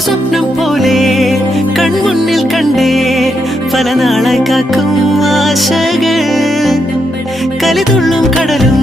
സ്വപ്നം പോലെ കൺമുന്നിൽ കണ്ടേ പല നാളായി കാക്കും ആശകൾ കലിതുള്ളും കടലും